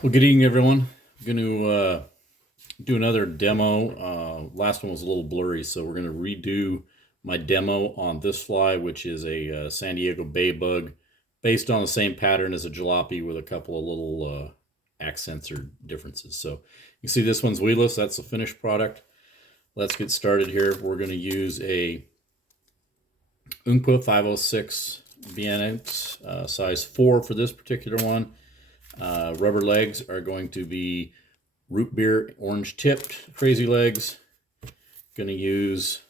Well, good evening, everyone. I'm going to do another demo. Last one was a little blurry, so we're going to redo my demo on this fly, which is a San Diego Bay bug, based on the same pattern as a jalopy with a couple of little accents or differences. So you see this one's weedless. That's the finished product. Let's get started here. We're going to use a Umpqua 506 BNX size 4 for this particular one. Rubber legs are going to be root beer orange tipped crazy legs. Going to use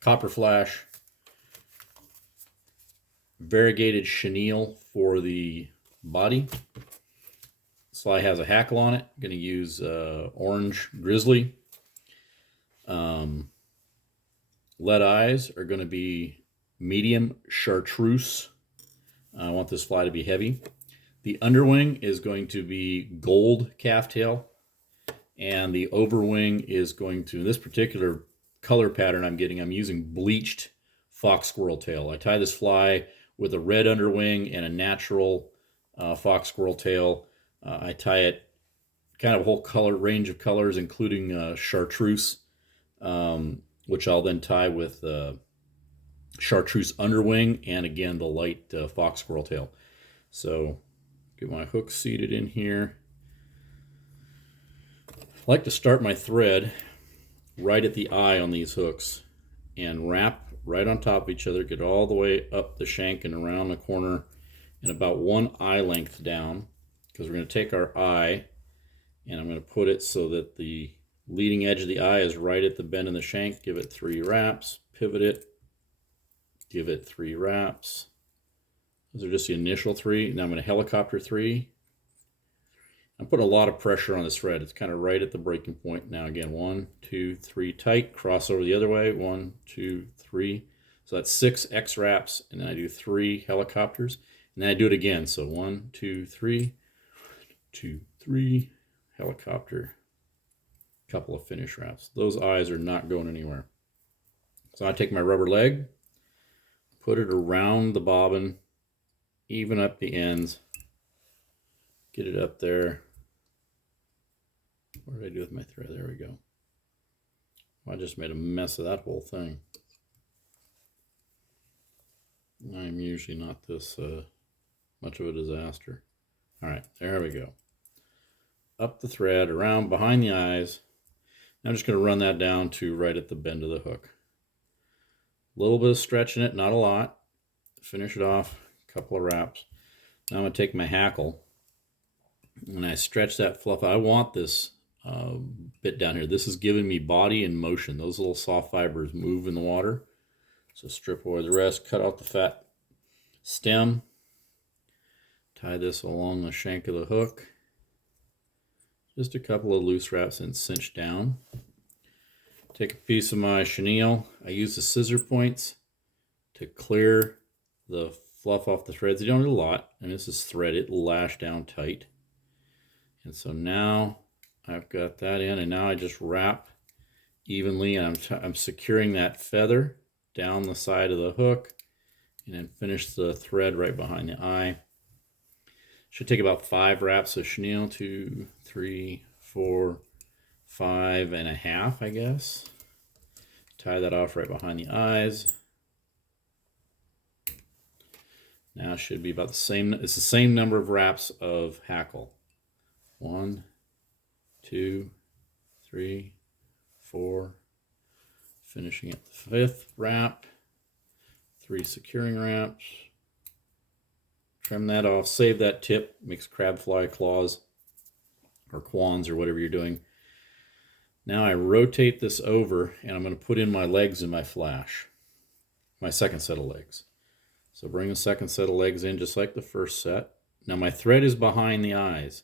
copper flash, variegated chenille for the body. Fly has a hackle on it. Going to use orange grizzly. Lead eyes are going to be medium chartreuse. I want this fly to be heavy. The underwing is going to be gold calf tail, and the overwing is going to, in this particular color pattern I'm using bleached fox squirrel tail. I tie this fly with a red underwing and a natural fox squirrel tail. I tie it kind of a whole color range of colors, including chartreuse, which I'll then tie with chartreuse underwing and again the light fox squirrel tail. So get my hook seated in here. I like to start my thread right at the eye on these hooks and wrap right on top of each other, get all the way up the shank and around the corner and about one eye length down, because we're going to take our eye and I'm going to put it so that the leading edge of the eye is right at the bend in the shank. Give it 3 wraps, pivot it, give it 3 wraps. Those are just the initial 3. Now I'm going to helicopter 3. I'm putting a lot of pressure on this thread. It's kind of right at the breaking point. Now again, 1, 2, 3, tight, cross over the other way, 1, 2, 3. So that's 6 X wraps, and then I do 3 helicopters, and then I do it again. So 1, 2, 3, 2, 3, helicopter, couple of finish wraps. Those eyes are not going anywhere. So I take my rubber leg, put it around the bobbin, even up the ends, get it up there. What did I do with my thread? There we go. I just made a mess of that whole thing. I'm usually not this much of a disaster. All right, there we go. Up the thread, around behind the eyes. Now I'm just going to run that down to right at the bend of the hook. A little bit of stretch in it, not a lot. Finish it off, a couple of wraps. Now I'm going to take my hackle and I stretch that fluff. I want this bit down here. This is giving me body and motion. Those little soft fibers move in the water. So strip away the rest, cut out the fat stem, tie this along the shank of the hook. Just a couple of loose wraps and cinch down. Take a piece of my chenille. I use the scissor points to clear the fluff off the threads. You don't need a lot, and this is thread. It'll lash down tight. And so now I've got that in, and now I just wrap evenly, and I'm securing that feather down the side of the hook, and then finish the thread right behind the eye. Should take about 5 wraps of chenille, 2, 3, 4, 5.5, I guess. Tie that off right behind the eyes. Now it should be about the same. It's the same number of wraps of hackle. 1, 2, 3, 4. Finishing at the 5th wrap. 3 securing wraps. Trim that off. Save that tip. Makes crab fly claws or quans or whatever you're doing. Now I rotate this over and I'm going to put in my legs in my flash. My second set of legs. So bring the second set of legs in just like the first set. Now my thread is behind the eyes,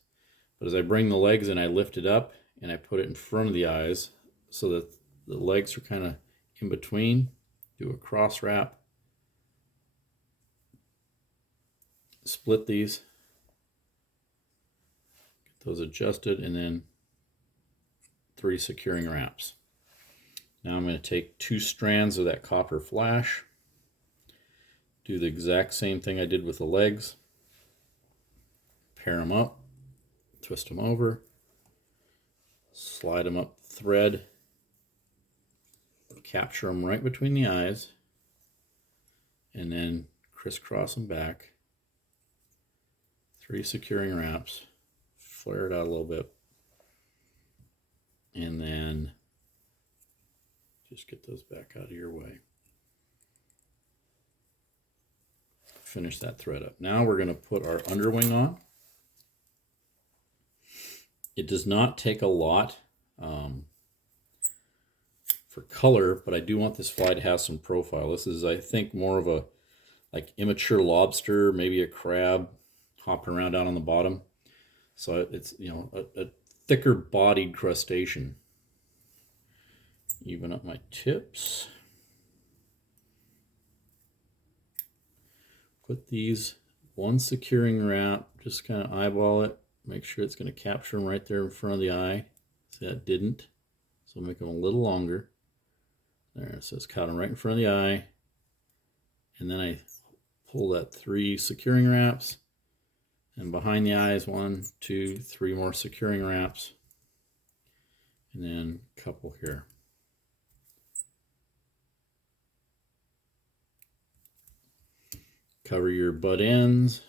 but as I bring the legs in, I lift it up and I put it in front of the eyes so that the legs are kind of in between. Do a cross wrap. Split these. Get those adjusted, and then 3 securing wraps. Now I'm going to take 2 strands of that copper flash, do the exact same thing I did with the legs, pair them up, twist them over, slide them up the thread, capture them right between the eyes, and then crisscross them back. 3 securing wraps, flare it out a little bit, and then just get those back out of your way. Finish that thread up. Now we're going to put our underwing on. It does not take a lot for color, but I do want this fly to have some profile. This is, I think, more of a like immature lobster, maybe a crab hopping around down on the bottom. So it's, you know, a thicker bodied crustacean. Even up my tips. Put these one securing wrap, just kind of eyeball it, make sure it's going to capture them right there in front of the eye. See, that didn't, so make them a little longer. There, so it's caught them right in front of the eye. And then I pull that 3 securing wraps, and behind the eyes 1, 2, 3 more securing wraps, and then a couple here. Cover your butt ends.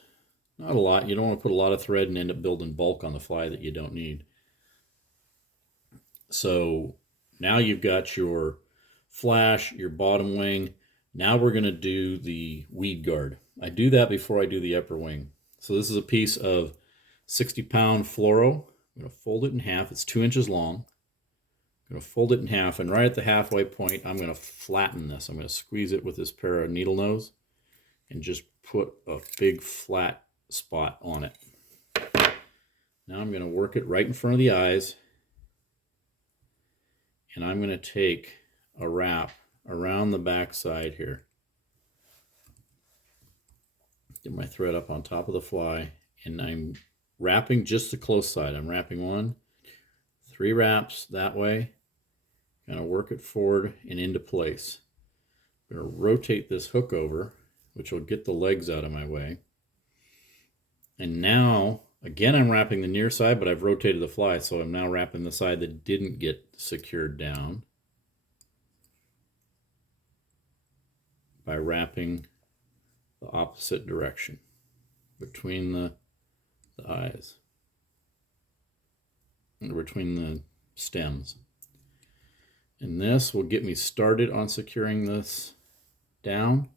Not a lot. You don't want to put a lot of thread and end up building bulk on the fly that you don't need. So now you've got your flash, your bottom wing. Now we're going to do the weed guard. I do that before I do the upper wing. So this is a piece of 60-pound fluoro. I'm going to fold it in half. It's 2 inches long. I'm going to fold it in half, and right at the halfway point, I'm going to flatten this. I'm going to squeeze it with this pair of needle nose and just put a big flat spot on it. Now I'm going to work it right in front of the eyes, and I'm going to take a wrap around the back side here. Get my thread up on top of the fly, and I'm wrapping just the close side. I'm wrapping 1, 3 wraps that way. Kind of work it forward and into place. I'm going to rotate this hook over, which will get the legs out of my way. And now, again, I'm wrapping the near side, but I've rotated the fly, so I'm now wrapping the side that didn't get secured down by wrapping the opposite direction between the eyes, or between the stems. And this will get me started on securing this down.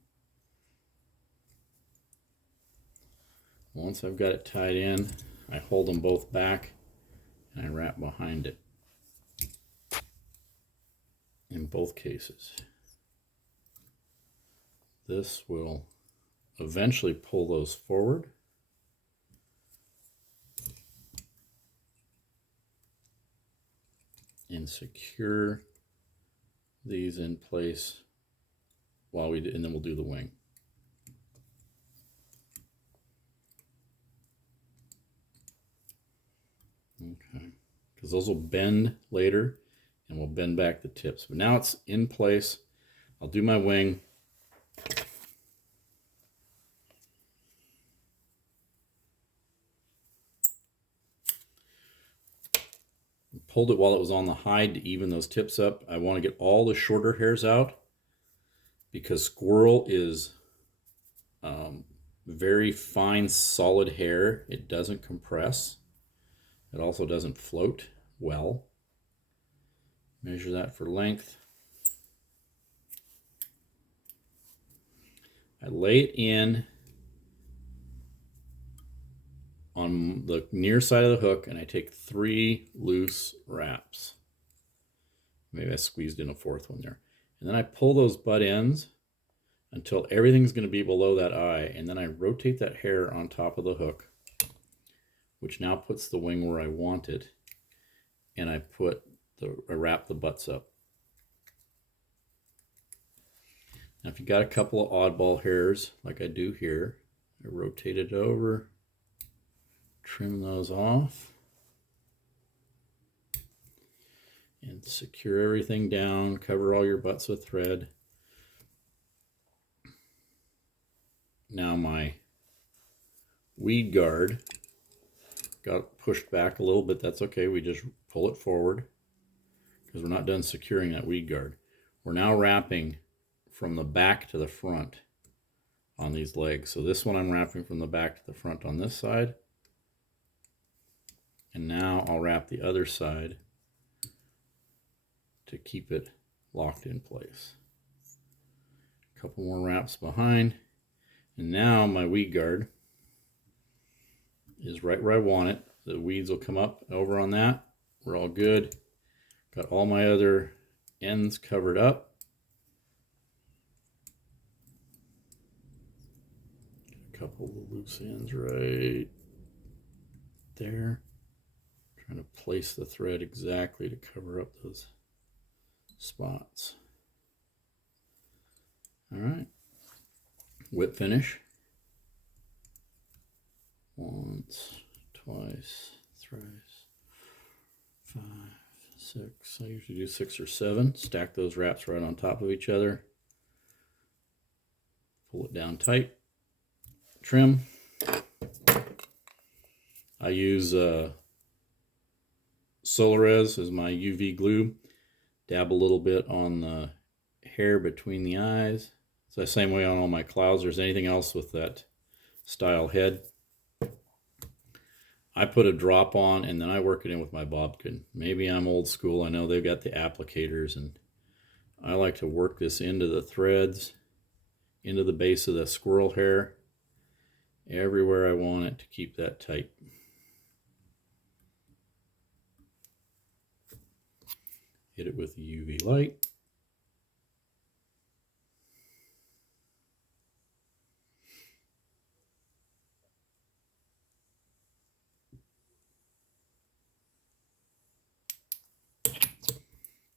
Once I've got it tied in, I hold them both back and I wrap behind it in both cases. This will eventually pull those forward. And secure these in place while we do, and then we'll do the wing. Okay, because those will bend later and we'll bend back the tips. But now it's in place. I'll do my wing. Pulled it while it was on the hide to even those tips up. I want to get all the shorter hairs out because squirrel is very fine, solid hair. It doesn't compress. It also doesn't float well. Measure that for length. I lay it in on the near side of the hook, and I take 3 loose wraps. Maybe I squeezed in a 4th one there. And then I pull those butt ends until everything's going to be below that eye, and then I rotate that hair on top of the hook, which now puts the wing where I want it, and I wrap the butts up. Now if you got a couple of oddball hairs, like I do here, I rotate it over, trim those off, and secure everything down, cover all your butts with thread. Now my weed guard got pushed back a little bit. That's okay. We just pull it forward because we're not done securing that weed guard. We're now wrapping from the back to the front on these legs. So this one I'm wrapping from the back to the front on this side. And now I'll wrap the other side to keep it locked in place. A couple more wraps behind. And now my weed guard is right where I want it. The weeds will come up over on that. We're all good. Got all my other ends covered up. A couple of loose ends right there. Trying to place the thread exactly to cover up those spots. All right. Whip finish. Once, twice, thrice, 5, 6. I usually do 6 or 7. Stack those wraps right on top of each other. Pull it down tight. Trim. I use Solarez as my UV glue. Dab a little bit on the hair between the eyes. It's the same way on all my clouds. There's anything else with that style head, I put a drop on and then I work it in with my bobbin. Maybe I'm old school. I know they've got the applicators, and I like to work this into the threads, into the base of the squirrel hair, everywhere I want it to keep that tight. Hit it with the UV light.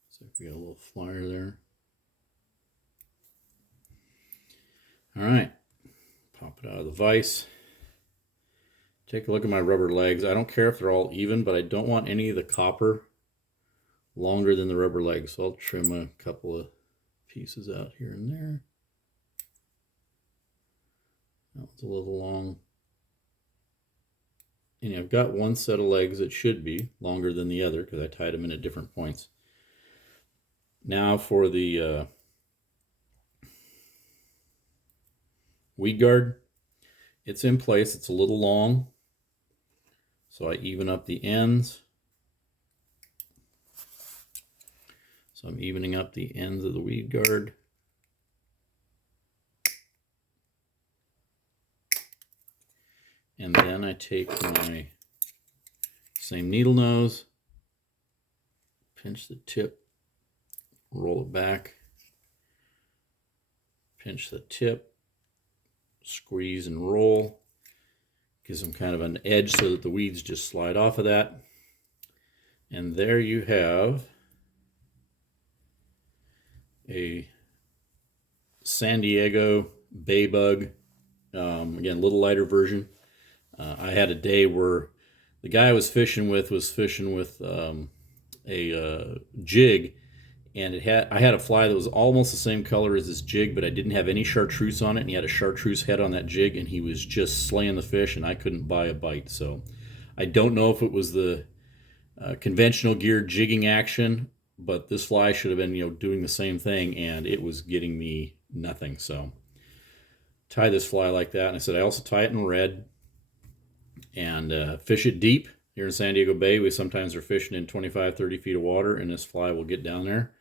So we got a little flyer there. All right, pop it out of the vise. Take a look at my rubber legs. I don't care if they're all even, but I don't want any of the copper longer than the rubber legs. So I'll trim a couple of pieces out here and there. That was a little long. And I've got one set of legs that should be longer than the other because I tied them in at different points. Now for the weed guard. It's in place. It's a little long, so I even up the ends. So I'm evening up the ends of the weed guard. And then I take my same needle nose, pinch the tip, roll it back, pinch the tip, squeeze and roll. Gives them kind of an edge so that the weeds just slide off of that. And there you have a San Diego bay bug. Again, a little lighter version. I had a day where the guy I was fishing with a jig, and I had a fly that was almost the same color as this jig, but I didn't have any chartreuse on it, and he had a chartreuse head on that jig, and he was just slaying the fish, and I couldn't buy a bite. So I don't know if it was the conventional gear jigging action, but this fly should have been doing the same thing, and it was getting me nothing. So tie this fly like that, and I said I also tie it in red. And fish it deep. Here in San Diego Bay, we sometimes are fishing in 25, 30 feet of water, and this fly will get down there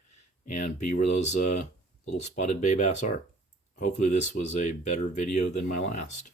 and be where those little spotted bay bass are. Hopefully this was a better video than my last.